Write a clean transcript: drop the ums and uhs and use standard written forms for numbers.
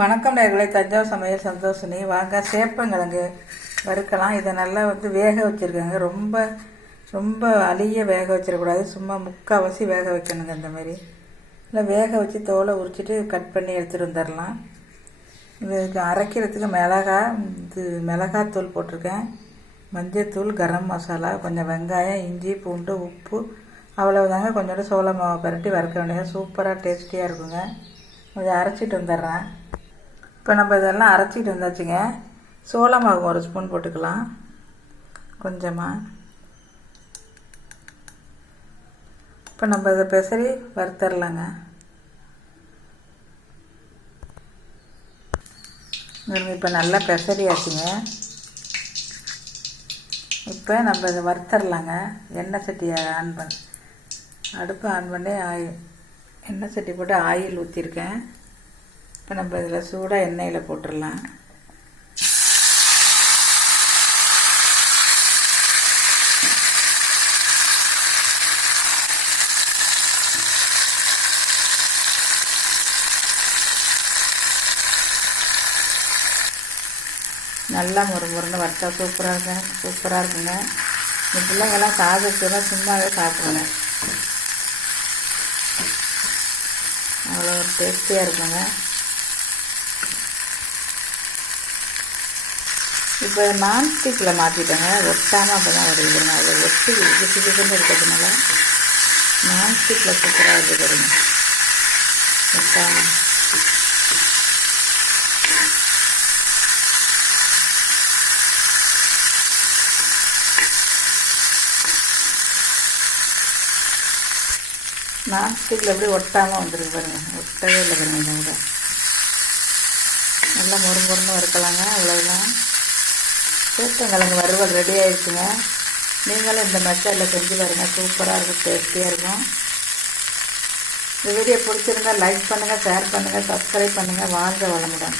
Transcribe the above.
வணக்கம் நேயர்களே, தஞ்சாவூர் சமையல் சந்தோஷினி. வாங்க சேப்பங்கிழங்கு வறுக்கலாம். இதை நல்லா வேக வச்சுருக்காங்க. ரொம்ப ரொம்ப அழிய வேக வச்சிடக்கூடாது, சும்மா முக்கால்வாசி வேக வைக்கணுங்க. இந்த மாதிரி இல்லை வேக வச்சு தோலை உரிச்சிட்டு கட் பண்ணி எடுத்துகிட்டு வந்துடலாம். இதுக்கு அரைக்கிறதுக்கு மிளகாத்தூள் போட்டிருக்கேன், மஞ்சத்தூள், கரம் மசாலா, கொஞ்சம் வெங்காயம், இஞ்சி, பூண்டு, உப்பு, அவ்வளவுதாங்க. கொஞ்சோண்டு சோள மாவை பரட்டி வறுக்க வேண்டியது. சூப்பராக டேஸ்டியாக இருக்குங்க. கொஞ்சம் அரைச்சிட்டு வந்துடுறேன். இப்போ நம்ம இதெல்லாம் அரைச்சிட்டு வந்தாச்சுங்க. சோள மாவு 1 ஸ்பூன் போட்டுக்கலாம் கொஞ்சமாக. இப்போ நம்ம இதை பெசரி வறுத்தரலாங்க. இப்போ நல்லா பெசரியாச்சுங்க. இப்போ நம்ம இதை வறுத்தரலாங்க. எண்ணெய் சட்டியை அடுப்பை ஆன் பண்ணி எண்ணெய் சட்டி போட்டு ஆயில் ஊற்றிருக்கேன். இப்போ நம்ம இதில் சூடாக எண்ணெயில் போட்டுடலாம். நல்லா முறுமுறுன்னு வறுத்தா சூப்பராக இருக்குங்க. இந்த பிள்ளைங்கள்லாம் சாதத்தெல்லாம் சும்மாவே சாப்பிடுங்க, அவ்வளோ டேஸ்டியாக இருக்குங்க. இப்போ நான்ஸ்டிக்கில் மாற்றிட்டேங்க, ஒட்டாமல் அப்போ தான் வருதுங்க. அதை ஒட்டி சிக்கன்னு இருக்கிறதுனால நான்ஸ்டிக்கில் சூப்பராக இருக்குதுங்க, ஒட்டாமல். நான்ஸ்டிக்கில் எப்படி ஒட்டாமல் வந்துருக்கு பாருங்கள், ஒட்டவே இல்லை பாருங்கள். இதை விட நல்லா முறுமுறுன்னு வறுக்கலாங்க. அவ்வளோதான், சேப்பங்கிழங்கு வறுவல் ரெடி ஆகிடுச்சுங்க. நீங்களும் இந்த மெத்தடில் செஞ்சு பாருங்கள், சூப்பராக இருக்கும், டேஸ்டியாக இருக்கும். இந்த வீடியோ பிடிச்சிருந்தால் லைக் பண்ணுங்கள், ஷேர் பண்ணுங்கள், சப்ஸ்கிரைப் பண்ணுங்கள். வாழ்க வளமுடன்.